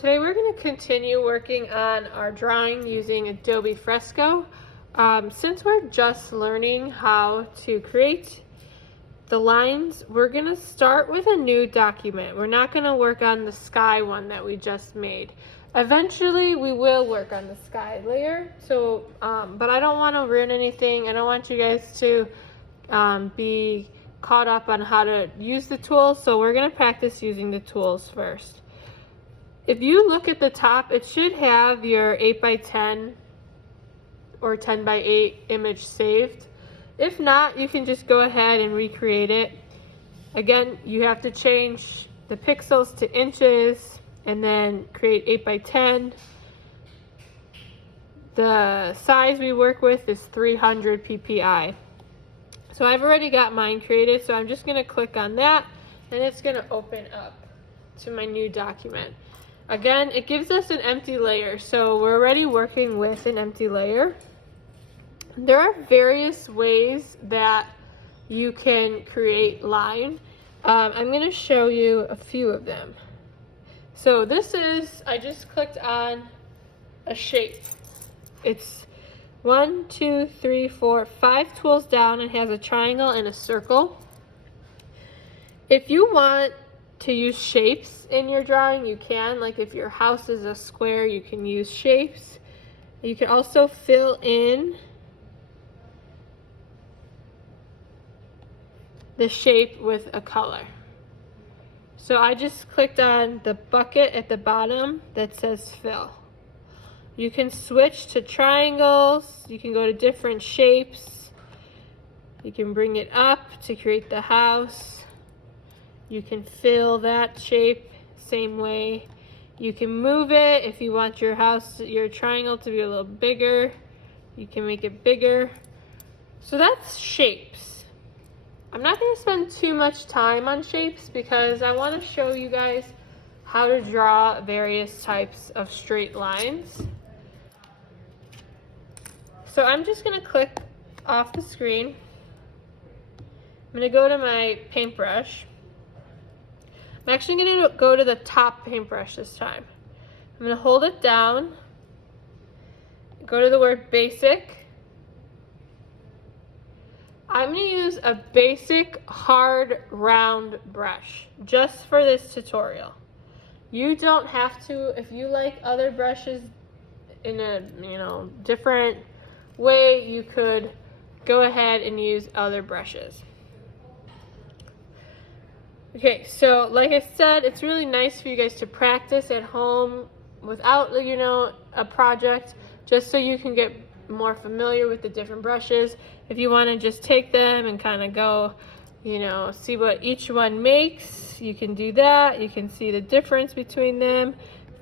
Today we're going to continue working on our drawing using Adobe Fresco. Since we're just learning how to create the lines, we're going to start with a new document. We're not going to work on the sky one that we just made. Eventually we will work on the sky layer, but I don't want to ruin anything. I don't want you guys to be caught up on how to use the tools, so we're going to practice using the tools first. If you look at the top, it should have your 8x10 or 10x8 image saved. If not, you can just go ahead and recreate it. Again, you have to change the pixels to inches and then create 8x10. The size we work with is 300 ppi. So I've already got mine created, so I'm just going to click on that and it's going to open up to my new document. Again, it gives us an empty layer, so we're already working with an empty layer. There are various ways that you can create line. I'm going to show you a few of them. So this is, I just clicked on a shape. It's 1, 2, 3, 4, 5 tools down. It has a triangle and a circle. If you want to use shapes in your drawing, you can. Like if your house is a square, you can use shapes. You can also fill in the shape with a color. So I just clicked on the bucket at the bottom that says fill. You can switch to triangles, you can go to different shapes, you can bring it up to create the house. You can fill that shape same way. You can move it if you want your house, your triangle to be a little bigger. You can make it bigger. So that's shapes. I'm not going to spend too much time on shapes because I want to show you guys how to draw various types of straight lines. So I'm just going to click off the screen. I'm going to go to my paintbrush. I'm actually going to go to the top paintbrush this time. I'm going to hold it down, go to the word basic. I'm going to use a basic hard round brush just for this tutorial. You don't have to. If you like other brushes in a different way, you could go ahead and use other brushes. Okay, so like I said, it's really nice for you guys to practice at home without, a project, just so you can get more familiar with the different brushes. If you want to just take them and kind of go, see what each one makes, you can do that. You can see the difference between them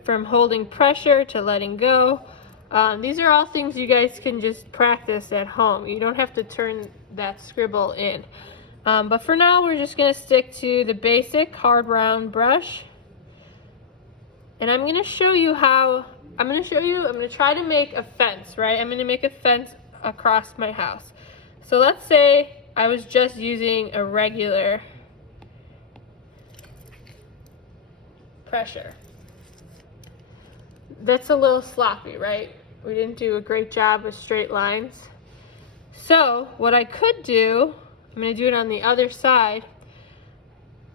from holding pressure to letting go. These are all things you guys can just practice at home. You don't have to turn that scribble in. But for now, we're just going to stick to the basic hard round brush. And I'm going to show you how, I'm going to try to make a fence, right? I'm going to make a fence across my house. So let's say I was just using a regular pressure. That's a little sloppy, right? We didn't do a great job with straight lines. So what I could do, I'm going to do it on the other side.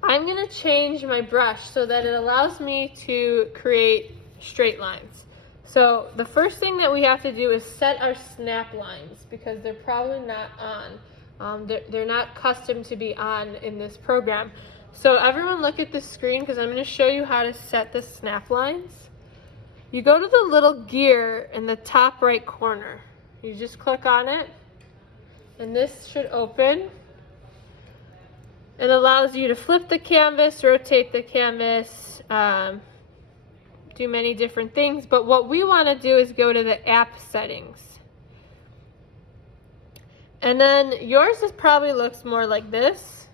I'm going to change my brush so that it allows me to create straight lines. So the first thing that we have to do is set our snap lines because they're probably not on. They're not custom to be on in this program. So everyone look at this screen because I'm going to show you how to set the snap lines. You go to the little gear in the top right corner. You just click on it and this should open. It allows you to flip the canvas, rotate the canvas, do many different things. But what we want to do is go to the app settings. And then yours probably looks more like this,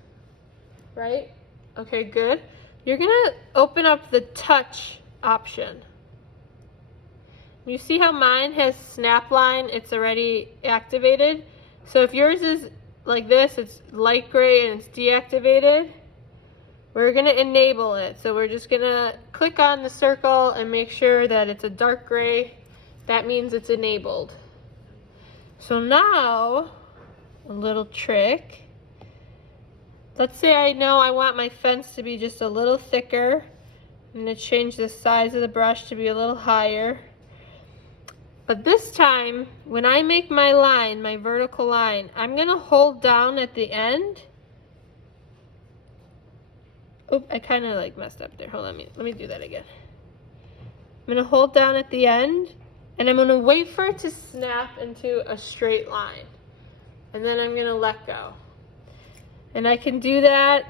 right? Okay, good. You're going to open up the touch option. You see how mine has snap line? It's already activated. So if yours is like this, it's light gray and it's deactivated. we're gonna enable it. So we're just gonna click on the circle and make sure that it's a dark gray. That means it's enabled. So now, a little trick. Let's say I know I want my fence to be just a little thicker. I'm gonna change the size of the brush to be a little higher. But this time, when I make my line, my vertical line, I'm gonna hold down at the end. Oop, I kind of like messed up there. Hold on, let me do that again. I'm gonna hold down at the end, and I'm gonna wait for it to snap into a straight line. And then I'm gonna let go. And I can do that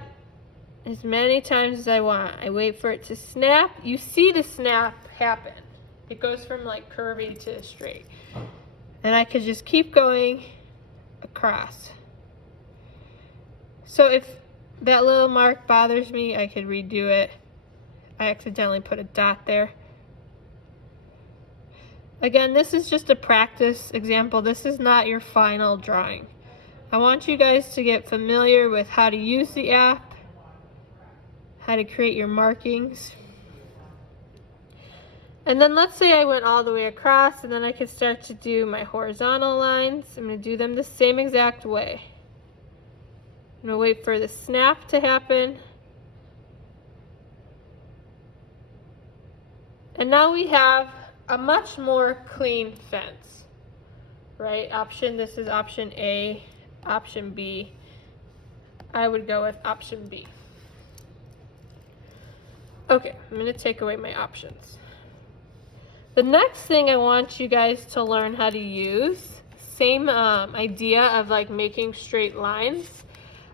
as many times as I want. I wait for it to snap. You see the snap happen. It goes from like curvy to straight. And I could just keep going across. So if that little mark bothers me, I could redo it. I accidentally put a dot there. Again, this is just a practice example. This is not your final drawing. I want you guys to get familiar with how to use the app, how to create your markings. And then let's say I went all the way across, and then I could start to do my horizontal lines. I'm going to do them the same exact way. I'm going to wait for the snap to happen. And now we have a much more clean fence, right? This is option A, option B. I would go with option B. Okay, I'm going to take away my options. The next thing I want you guys to learn how to use, same idea of like making straight lines,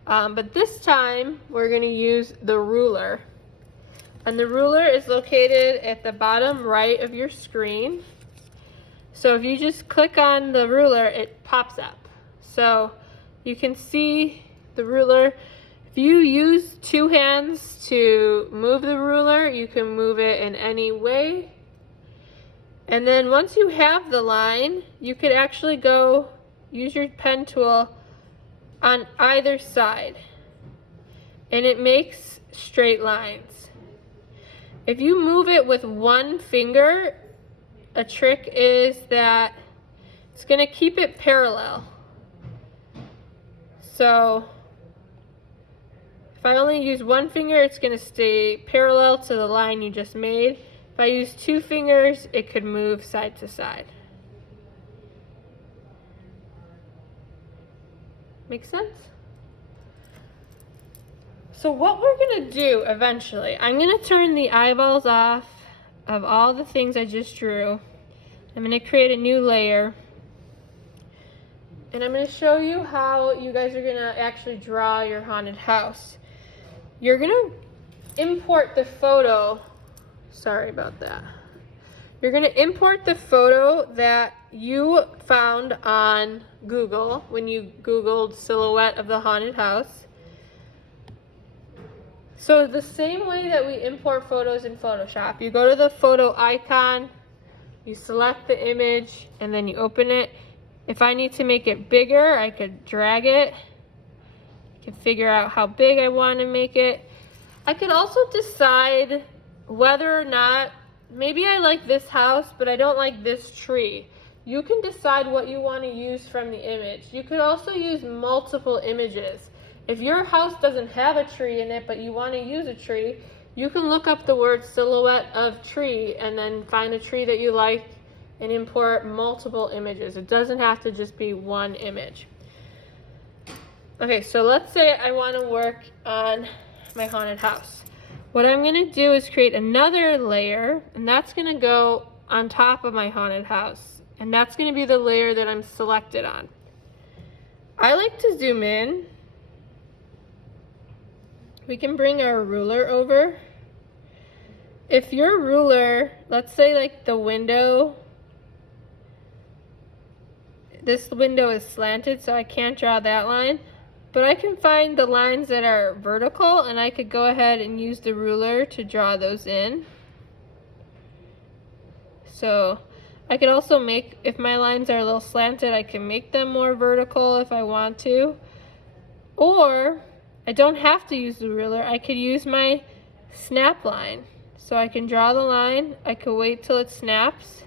but this time we're going to use the ruler. And the ruler is located at the bottom right of your screen. So if you just click on the ruler, it pops up. So you can see the ruler. If you use two hands to move the ruler, you can move it in any way. And then once you have the line, you could actually go use your pen tool on either side. And it makes straight lines. If you move it with one finger, a trick is that it's going to keep it parallel. So if I only use one finger, it's going to stay parallel to the line you just made. If I use two fingers, it could move side to side. Make sense? So what we're going to do eventually, I'm going to turn the eyeballs off of all the things I just drew. I'm going to create a new layer. And I'm going to show you how you guys are going to actually draw your haunted house. You're going to import the photo. Sorry about that. You're going to import the photo that you found on Google when you Googled silhouette of the haunted house. So the same way that we import photos in Photoshop, you go to the photo icon, you select the image, and then you open it. If I need to make it bigger, I could drag it. I can figure out how big I want to make it. I could also decide whether or not, maybe I like this house, but I don't like this tree. You can decide what you want to use from the image. You could also use multiple images. If your house doesn't have a tree in it, but you want to use a tree, you can look up the word silhouette of tree and then find a tree that you like and import multiple images. It doesn't have to just be one image. Okay, so let's say I want to work on my haunted house. What I'm going to do is create another layer, and that's going to go on top of my haunted house. And that's going to be the layer that I'm selected on. I like to zoom in. We can bring our ruler over. If your ruler, let's say like the window, this window is slanted, so I can't draw that line. But I can find the lines that are vertical, and I could go ahead and use the ruler to draw those in. So I could also make, if my lines are a little slanted, I can make them more vertical if I want to. Or I don't have to use the ruler. I could use my snap line. So I can draw the line, I could wait till it snaps,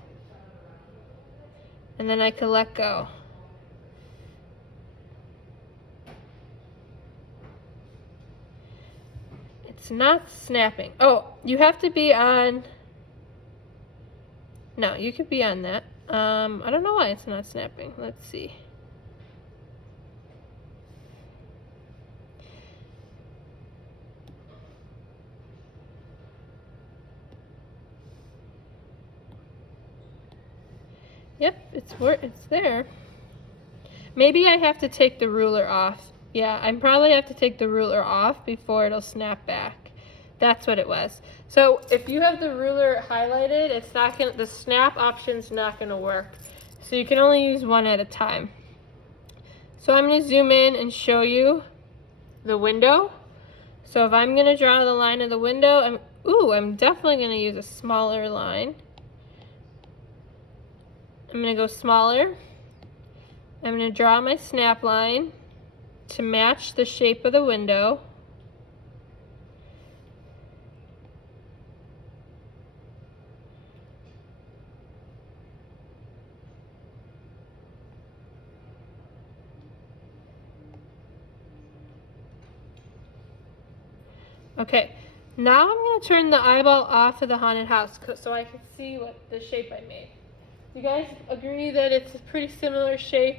and then I could let go. It's not snapping. Oh, you have to be on, no, you could be on that. I don't know why it's not snapping. Let's see. Yep, it's there. Maybe I have to take the ruler off. Yeah, I probably have to take the ruler off before it'll snap back. That's what it was. So if you have the ruler highlighted, it's not gonna, the snap option's not gonna work. So you can only use one at a time. So I'm gonna zoom in and show you the window. So if I'm gonna draw the line of the window, I'm definitely gonna use a smaller line. I'm going to go smaller. I'm going to draw my snap line to match the shape of the window. Okay, now I'm going to turn the eyeball off of the haunted house so I can see what the shape I made. You guys agree that it's a pretty similar shape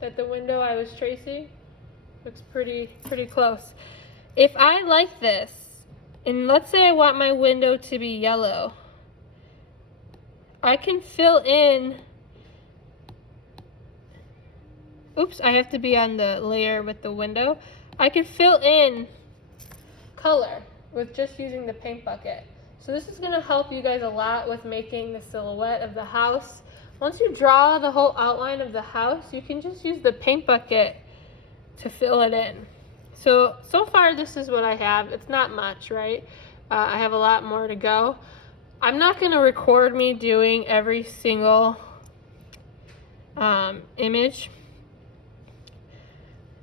that the window I was tracing? Looks pretty close. If I like this, and let's say I want my window to be yellow, I can fill in, oops, I have to be on the layer with the window. I can fill in color with just using the paint bucket. So this is going to help you guys a lot with making the silhouette of the house. Once you draw the whole outline of the house, you can just use the paint bucket to fill it in. So far this is what I have. It's not much, right? I have a lot more to go. I'm not going to record me doing every single image.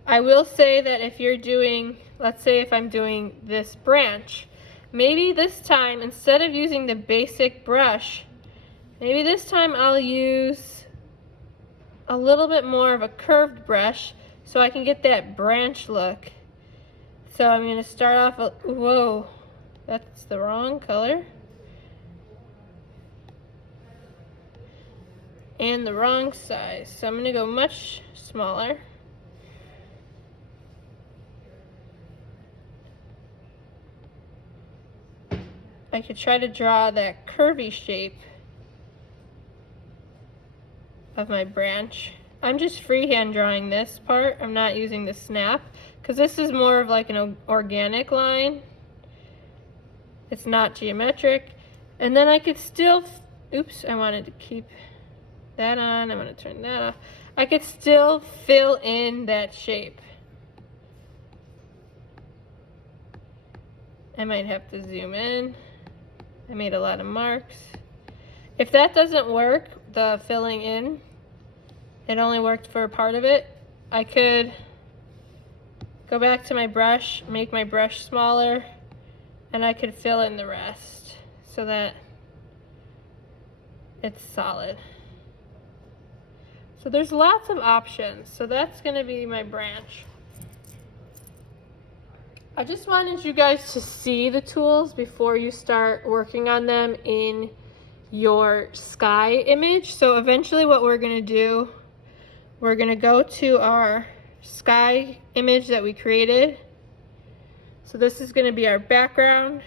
I will say that if you're doing, let's say if I'm doing this branch, maybe this time, instead of using the basic brush, maybe this time I'll use a little bit more of a curved brush so I can get that branch look. So I'm going to start off, whoa, that's the wrong color. And the wrong size. So I'm going to go much smaller. I could try to draw that curvy shape of my branch. I'm just freehand drawing this part. I'm not using the snap because this is more of like an organic line. It's not geometric. And then I could still, oops, I wanted to keep that on. I'm going to turn that off. I could still fill in that shape. I might have to zoom in. I made a lot of marks. If that doesn't work, the filling in, it only worked for a part of it, I could go back to my brush, make my brush smaller, and I could fill in the rest so that it's solid. So there's lots of options. So that's going to be my branch. I just wanted you guys to see the tools before you start working on them in your sky image. So eventually what we're going to do, we're going to go to our sky image that we created. So this is going to be our background.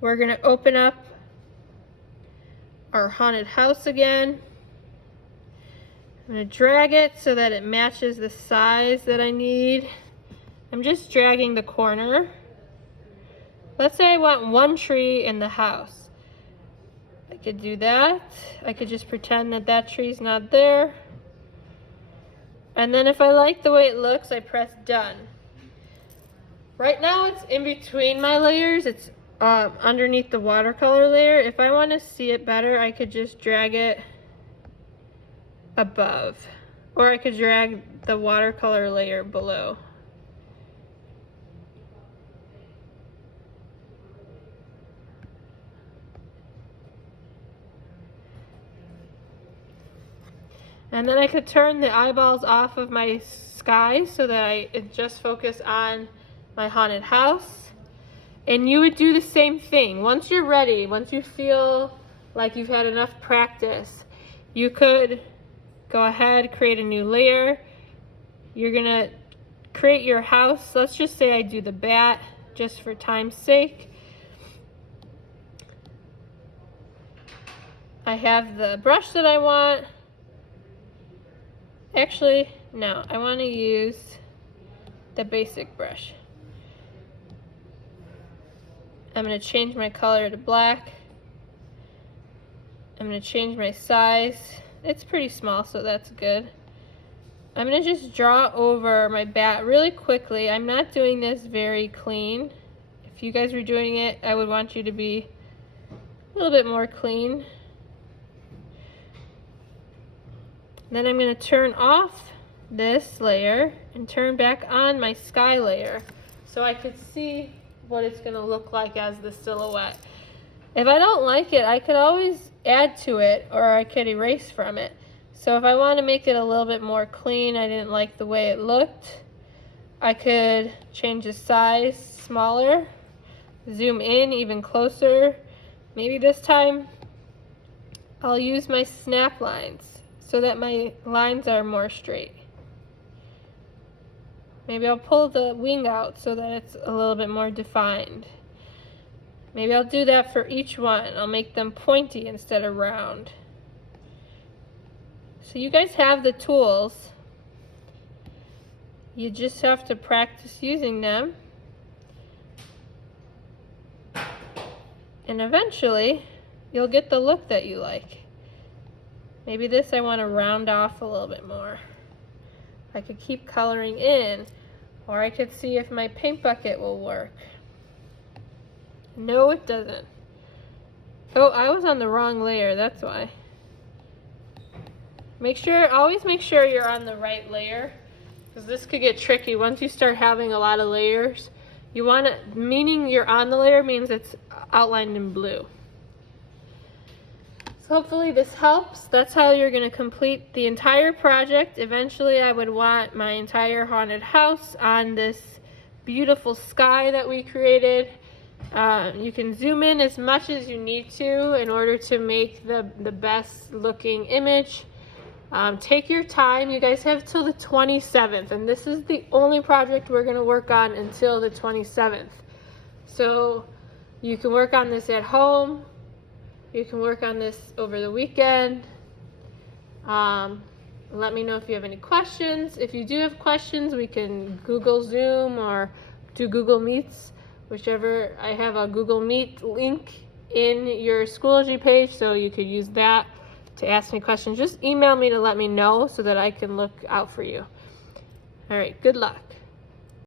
We're going to open up our haunted house again. I'm going to drag it so that it matches the size that I need. I'm just dragging the corner. Let's say I want one tree in the house. I could do that. I could just pretend that that tree's not there. And then if I like the way it looks, I press done. Right now it's in between my layers. It's underneath the watercolor layer. If I want to see it better, I could just drag it above. Or I could drag the watercolor layer below. And then I could turn the eyeballs off of my sky so that I just focus on my haunted house. And you would do the same thing. Once you're ready, once you feel like you've had enough practice, you could go ahead, create a new layer. You're gonna create your house. Let's just say I do the bat just for time's sake. I have the brush that I want. Actually, no, I want to use the basic brush. I'm going to change my color to black. I'm going to change my size. It's pretty small, so that's good. I'm going to just draw over my bat really quickly. I'm not doing this very clean. If you guys were doing it, I would want you to be a little bit more clean. Then I'm going to turn off this layer and turn back on my sky layer so I could see what it's going to look like as the silhouette. If I don't like it, I could always add to it, or I could erase from it. So if I want to make it a little bit more clean, I didn't like the way it looked, I could change the size smaller, zoom in even closer. Maybe this time I'll use my snap lines so that my lines are more straight. Maybe I'll pull the wing out so that it's a little bit more defined. Maybe I'll do that for each one. I'll make them pointy instead of round. So you guys have the tools. You just have to practice using them. And eventually, you'll get the look that you like. Maybe this I want to round off a little bit more. I could keep coloring in, or I could see if my paint bucket will work. No, it doesn't. Oh, I was on the wrong layer, that's why. Always make sure you're on the right layer, because this could get tricky. Once you start having a lot of layers, you want to, meaning you're on the layer means it's outlined in blue. Hopefully this helps. That's how you're going to complete the entire project. Eventually I would want my entire haunted house on this beautiful sky that we created. You can zoom in as much as you need to in order to make the best looking image. Take your time. You guys have till the 27th, and this is the only project we're going to work on until the 27th. So you can work on this at home. You can work on this over the weekend. Let me know if you have any questions. If you do have questions, we can Google Zoom or do Google Meets, whichever. I have a Google Meet link in your Schoology page, so you could use that to ask me questions. Just email me to let me know so that I can look out for you. All right, good luck.